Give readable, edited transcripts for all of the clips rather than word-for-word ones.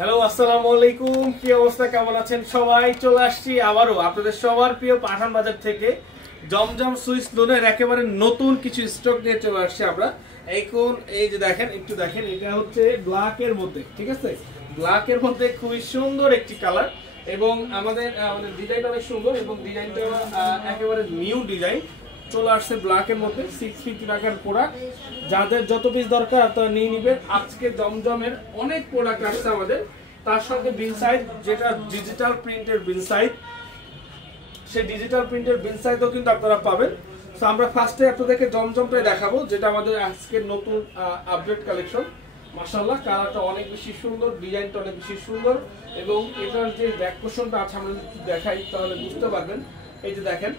Hello, আসসালামু আলাইকুম। কি অবস্থা, কেমন আছেন সবাই? চলে আসছি আবারও আপনাদের সবার প্রিয় পাঠান বাজার থেকে জমজম সুইস লোনের একেবারে নতুন কিছু স্টক নিয়ে চলে আসছি আমরা। এই যে দেখেন, একটু দেখেন, এটা হচ্ছে ব্ল্যাক এর মধ্যে, ঠিক আছে? ব্ল্যাক এর মধ্যে খুবই সুন্দর একটি কালার এবং আমাদের ডিজাইনটা অনেক সুন্দর এবং ডিজাইনটা একেবারে নিউ ডিজাইন চলে আসছে ব্ল্যাক এর মধ্যে। 650 টাকার প্রোডাক্ট, যাদের যত পিস দরকার আপনারা নিয়ে নেবেন। আজকে জমজমের অনেক প্রোডাক্ট আসছে আমাদের, তার সঙ্গে বিল সাইজ, যেটা ডিজিটাল প্রিন্টের বিল সাইজ, সেই ডিজিটাল প্রিন্টের বিল সাইজও কিন্তু আপনারা পাবেন। তো আমরা ফার্স্টে আপনাদেরকে জমজমটাই দেখাবো, যেটা আমাদের আজকের নতুন আপডেট কালেকশন। মাশাআল্লাহ, কালারটা অনেক বেশি সুন্দর, ডিজাইনটা অনেক বেশি সুন্দর এবং এটার যে ব্যাক পোর্শনটা আছে আমরা যদি দেখাই তাহলে বুঝতে পারবেন। এই যে দেখেন,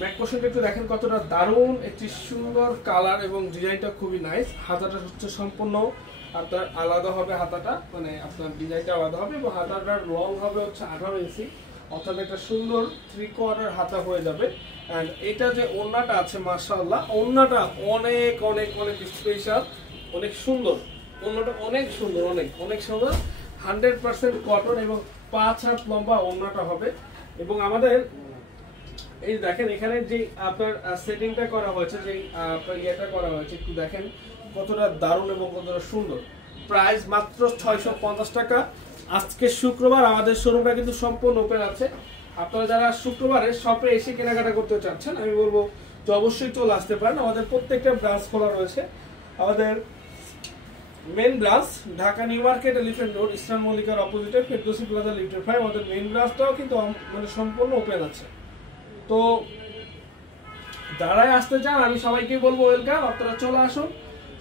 ব্যাক পোর্শনটা একটু দেখেন কতটা দারুণ একটি সুন্দর কালার এবং ডিজাইনটা খুবই নাইস। হাতাটা হচ্ছে সম্পূর্ণ আপনার আলাদা হবে, হাতাটা মানে আপনার ডিজাইনটা আলাদা হবে এবং হাতাটার লং হবে হচ্ছে 18 ইঞ্চি, অর্থাৎ একটা সুন্দর 3/4 হাতা হয়ে যাবে। এন্ড এটা যে ওড়নাটা আছে, মাশাআল্লাহ, ওড়নাটা অনেক অনেক অনেক স্পেশাল, অনেক সুন্দর। ওড়নাটা অনেক সুন্দর, অনেক অনেক সুন্দর, 100% কটন এবং 5 হাত লম্বা ওড়নাটা হবে। এবং আমাদের এই দেখেন এখানে যে আপনার সেটিংটা করা হয়েছে, যে আপনার ইয়েটা করা হয়েছে, একটু দেখেন কতটা দারুণ এবং কতটা সুন্দর। প্রাইস মাত্র 650 টাকা। আজকে শুক্রবার, আমাদের শোরুমটা কিন্তু সম্পূর্ণ ওপেন আছে। আপনারা যারা শুক্রবারে শপে এসে কেনাকাটা করতে চাচ্ছেন, আমি বলবো যে অবশ্যই চলে আসতে পারেন। আমাদের প্রত্যেকটা ব্রাঞ্চ খোলা রয়েছে। আমাদের main branch Dhaka New Market, Elephant Road, Eastern মল্লিকার অপোজিটে ফেরদৌসি প্লাজা লিফটের 5। আমাদের মেন ব্রাঞ্চটাও কিন্তু মানে সম্পূর্ণ ওপেন আছে। তো যারাই আসতে চান আমি সবাইকে বলবো ওয়েলকাম, আপনারা চলে আসুন।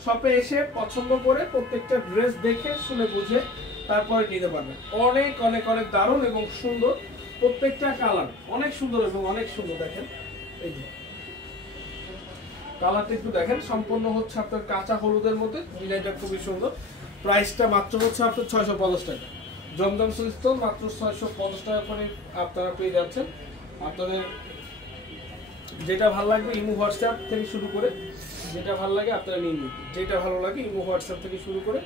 শপে এসে পছন্দ করে প্রত্যেকটা ড্রেস দেখে শুনে বুঝে তারপরে নিতে পারবেন। অনেক অনেক অনেক দারুণ এবং সুন্দর, প্রত্যেকটা কালার অনেক সুন্দর এবং অনেক সুন্দর। দেখেন এই যে কালারটা একটু দেখেন, সম্পূর্ণ হচ্ছে আপনার কাঁচা হলুদের মধ্যে, ডিজাইনটা খুবই সুন্দর। প্রাইসটা মাত্র হচ্ছে আপনার 650 টাকা। জমজম সুইস মাত্র 650 টাকা করে আপনারা পেয়ে যাচ্ছেন। আপনাদের যেটা ভালো লাগবে ইমো হোয়াটসঅ্যাপ থেকে শুরু করে, যেটা ভালো লাগে আপনারা নিয়ে নিন। যেটা ভালো লাগে ইমো হোয়াটসঅ্যাপ থেকে শুরু করে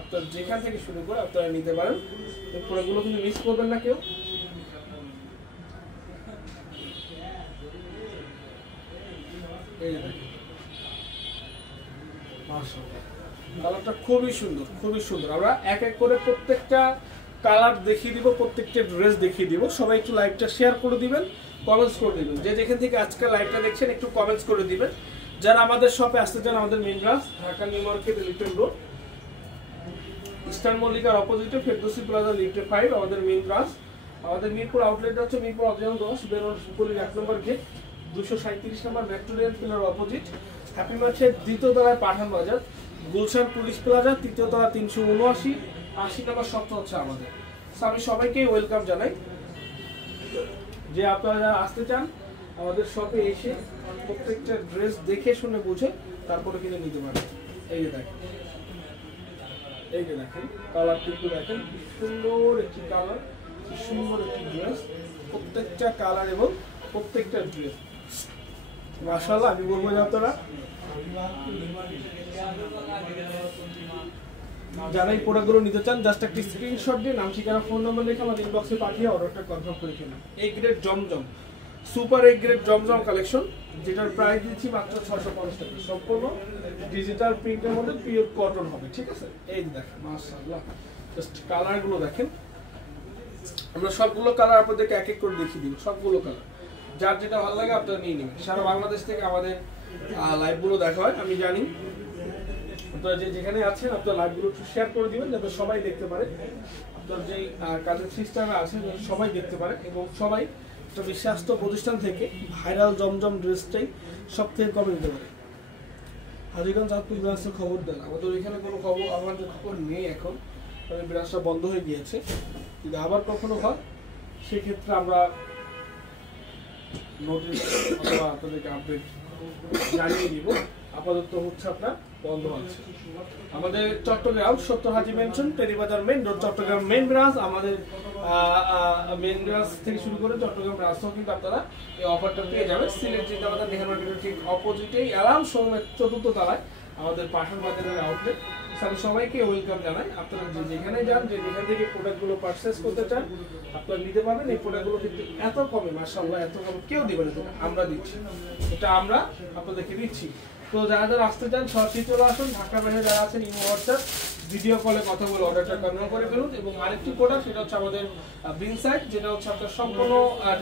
আপনারা যেখান থেকে শুরু করে আপনারা নিতে পারেন। প্রোডাক্টগুলো কিন্তু মিস করবেন না কেউ। এই মাশাআল্লাহ, কালারটা খুবই সুন্দর, খুবই সুন্দর। আমরা এক এক করে প্রত্যেকটা কালার দেখিয়ে দিব, প্রত্যেকটা ড্রেস দেখিয়ে দিব। সবাই একটু লাইভটা শেয়ার করে দিবেন, কমেন্টস করে দিবেন। যে যেখান থেকে আজকে লাইভটা দেখছেন একটু কমেন্টস করে দিবেন। যারা আমাদের শপে আসতে চান, আমাদের main branch Dhaka New Market, Elephant Road, Eastern মল্লিকার অপোজিটে ফেরদৌসি প্লাজা লিফটে 5 আমাদের মেইন ব্রাঞ্চ। আমাদের মিরপুর আউটলেট হচ্ছে মিরপুর অবজান 10 বেরোনপুরের 1 নম্বর গেট, 237 নম্বর metro rail pillar opposite, Happy Market দ্বিতীয় তলায় পাঠান বাজার, গুলশান পুলিশ প্লাজা তৃতীয় তলা 379, 80 নম্বর শপ হচ্ছে আমাদের। আমি সবাইকে ওয়েলকাম জানাই যে আপনারা যারা আসতে চান আমাদের শপে এসে প্রত্যেকটা ড্রেস দেখে শুনে বুঝে তারপরে কিনে নিতে পারেন। এই যে দেখেন, এই যে দেখেন কালার কিন্তু দেখেন, সুন্দর একটি কালার, সুন্দর একটি ড্রেস, প্রত্যেকটা কালার এবং প্রত্যেকটা ড্রেস মাশাআল্লাহ। আমি বলবো যে আপনারা যারা এই প্রোডাক্টগুলো নিতে চান জাস্ট একটা স্ক্রিনশট দিয়ে নাম, ঠিকানা, ফোন নাম্বার লিখে আমাদের ইনবক্সে পাঠিয়ে অর্ডারটা কনফার্ম করে ফেলুন। এই grade Zamzam, super A grade Zamzam collection, যেটার প্রাইস দিচ্ছি মাত্র 650 টাকা। সম্পূর্ণ ডিজিটাল প্রিন্টের মধ্যে পিওর কটন হবে, ঠিক আছে? এই দেখেন মাশাআল্লাহ, জাস্ট কালারগুলো দেখেন। আমরা সবগুলো কালার আপনাদেরকে এক এক করে দেখিয়ে দিব, সবগুলো কালার যার যেটা ভালো লাগে আপনারা নিয়ে নেবেন। সারা বাংলাদেশ থেকে আমাদের লাইভগুলো দেখা হয়, আমি জানি। আপনারা যে যেখানে আছেন আপনার লাইভগুলো একটু শেয়ার করে দিবেন যাতে সবাই দেখতে পারে। আপনার যেই কাজের সিস্টেমে আছে সবাই দেখতে পারে এবং সবাই একটা বিশ্বস্ত প্রতিষ্ঠান থেকে ভাইরাল জমজম ড্রেসটাই সব থেকে কমে দিতে পারে। হাজীগঞ্জ চাঁদপুর ব্রাঞ্চের খবর দেন, আমাদের এখানে কোনো খবর, আমাদের খবর নেই এখন, কারণ ব্রাঞ্চটা বন্ধ হয়ে গিয়েছে। যদি আবার কখনো হয় সেক্ষেত্রে আমরা নোটিশ অথবা আপনাদেরকে আপডেট জানিয়ে দিব। আপাতত হচ্ছে আপনার বন্ধ আছে। আমাদের Chittagong 70 Haji Mansion, Teribazar main road, Chittagong main branch. আমাদের মেইন ব্রাঞ্চ থেকে শুরু করে চট্টগ্রাম ব্রাঞ্চও কিন্তু আপনারা এই অফারটা পেয়ে যাবেন। সিলেট জিন্দাবাদ, নেহার মার্কেটের ঠিক অপোজিটেই অ্যালার্ম শোরুমের 4র্থ তলায় আমাদের পাঠান বাজারের আউটলেট। আমি সবাইকে ওয়েলকাম জানাই। আপনারা যেখানে যান, যেখান থেকে প্রোডাক্টগুলো পারচেস করতে চান আপনারা নিতে পারবেন। এই প্রোডাক্টগুলো কিন্তু এত কমে, মাশাআল্লাহ, এত কমে কেউ দিবে না, আমরা দিচ্ছি, এটা আমরা আপনাদেরকে দিচ্ছি। তো যারা যারা আসতে চান সরাসরি চলে আসুন। ঢাকার বাইরে যারা আছেন ইমো, হোয়াটসঅ্যাপ, ভিডিও কলে কথা বলে অর্ডারটা কনফার্ম করে ফেলুন। এবং আরেকটি প্রোডাক্ট, সেটা হচ্ছে আমাদের বিনসাইড, যেটা হচ্ছে আপনার সম্পূর্ণ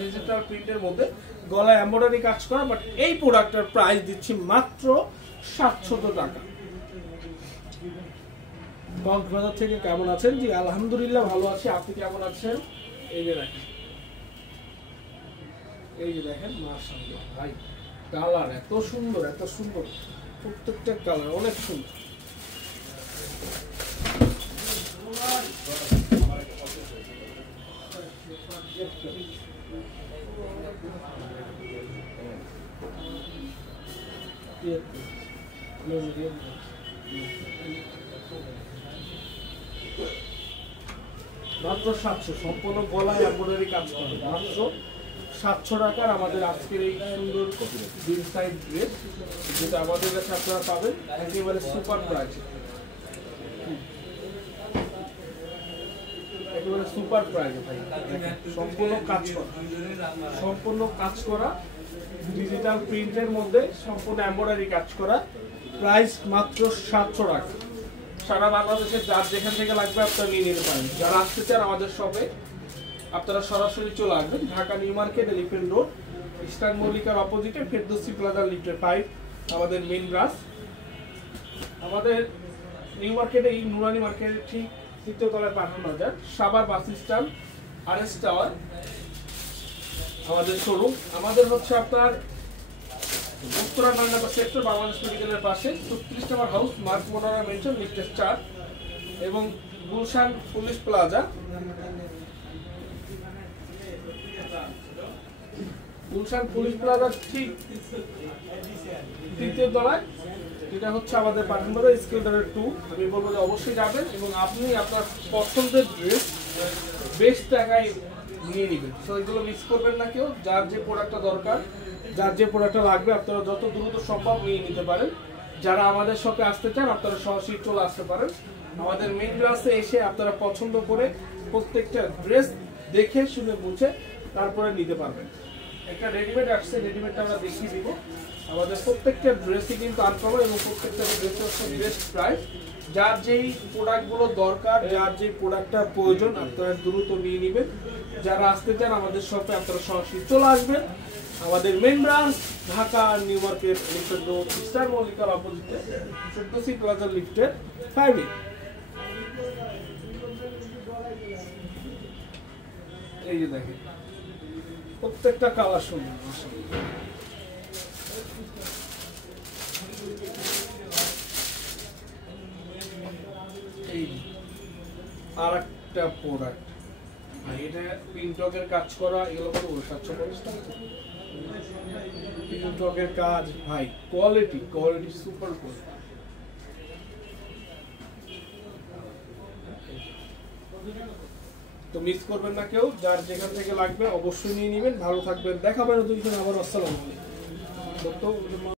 ডিজিটাল প্রিন্টের মধ্যে গলায় এমব্রয়ডারি কাজ করা। বাট এই প্রোডাক্টের প্রাইস দিচ্ছি মাত্র 700 টাকা। কক্সবাজার থেকে কেমন আছেন? জি আলহামদুলিল্লাহ ভালো আছি, আপনি কেমন আছেন? এই যে দেখেন, এই যে দেখেন, মাশাআল্লাহ ভাই, কালার এত সুন্দর, এত সুন্দর, প্রত্যেকটা কালার অনেক সুন্দর। মাত্র 700, সম্পূর্ণ গলায় এমব্রয়ডারি কাজ করে, মাত্র 700 টাকার আমাদের আজকের এই সুন্দর বিনসাইড ড্রেস, যেটা আমাদের কাছে আপনারা পাবেন একেবারে সুপার প্রাইস, একেবারে সুপার প্রাইস ভাই। সম্পূর্ণ কাজ করা, সম্পূর্ণ কাজ করা ডিজিটাল প্রিন্টের মধ্যে, সম্পূর্ণ এমব্রয়ডারি কাজ করা, প্রাইস মাত্র 700 টাকা। সারা বাংলাদেশের যার যেখান থেকে লাগবে আপনারা নিয়ে নিতে পারেন। যারা আসতে চান আমাদের শপে আপনারা সরাসরি চলে আসবেন। Dhaka New Market, Elephant Road, Eastern মল্লিকার অপোজিটে ফেরদৌসি প্লাজা, লিফটের 5 আমাদের মেইন ব্রাঞ্চ। আমাদের নিউ মার্কেটে, এই নুরানি মার্কেটের ঠিক 3য় তলায় পাঠান বাজার, Savar bus stand, RS tower আমাদের শোরুম। আমাদের হচ্ছে আপনার উত্তরা নাম্বার সেক্টর, বাংলাদেশ মেডিকেলের পাশে 34 নম্বর হাউস, মার্ক মোনারা মেনশন, লিফটের 4, এবং Gulshan police plaza, Gulshan police plaza ঠিক 3য় তলায়, এটা হচ্ছে আমাদের পাঠান বাজার, স্কেলডারের 2। আমি বলবো যে অবশ্যই যাবেন এবং আপনি আপনার পছন্দের ড্রেস বেস্ট টাকায় নিয়ে নেবেন। তো এগুলো মিস করবেন না কেউ। যার যে প্রোডাক্টটা দরকার, যার যে প্রোডাক্টটা লাগবে আপনারা যত দ্রুত সম্ভব নিয়ে নিতে পারেন। যারা আমাদের শপে আসতে চান আপনারা সরাসরি চলে আসতে পারেন। আমাদের মেইন ব্রাঞ্চে এসে আপনারা পছন্দ করে প্রত্যেকটা ড্রেস দেখে শুনে বুঝে তারপরে নিতে পারবেন। একটা রেডিমেড আসছে, রেডিমেডটা আমরা দেখিয়ে দিব। আমাদের প্রত্যেকটা ড্রেসই কিন্তু আনকমন এবং প্রত্যেকটা ড্রেস হচ্ছে বেস্ট প্রাইস। যার যেই প্রোডাক্টগুলো দরকার, যার যেই প্রোডাক্টটা প্রয়োজন আপনারা দ্রুত নিয়ে নেবেন। যারা আসতে চান আমাদের শপে আপনারা সরাসরি চলে আসবেন। আমাদের main branch Dhaka New Market, Elephant Road, Eastern মল্লিকার অপোজিটে ফেরদৌসি প্লাজা, লিফটের 5। এই যে দেখেন, প্রত্যেকটা কালার সুন্দর, এই আর একটা প্রোডাক্ট ভাই, এটা পিনটকের কাজ করা, এগুলো কত 750 টাকা। পিনটকের কাজ ভাই, কোয়ালিটি কোয়ালিটি সুপার কোয়ালিটি। তো মিস করবেন না কেউ। যার যেখান থেকে লাগবে অবশ্যই নিয়ে নেবেন। ভালো থাকবেন, দেখাবেন নতুন। আবার আসসালামু আলাইকুম।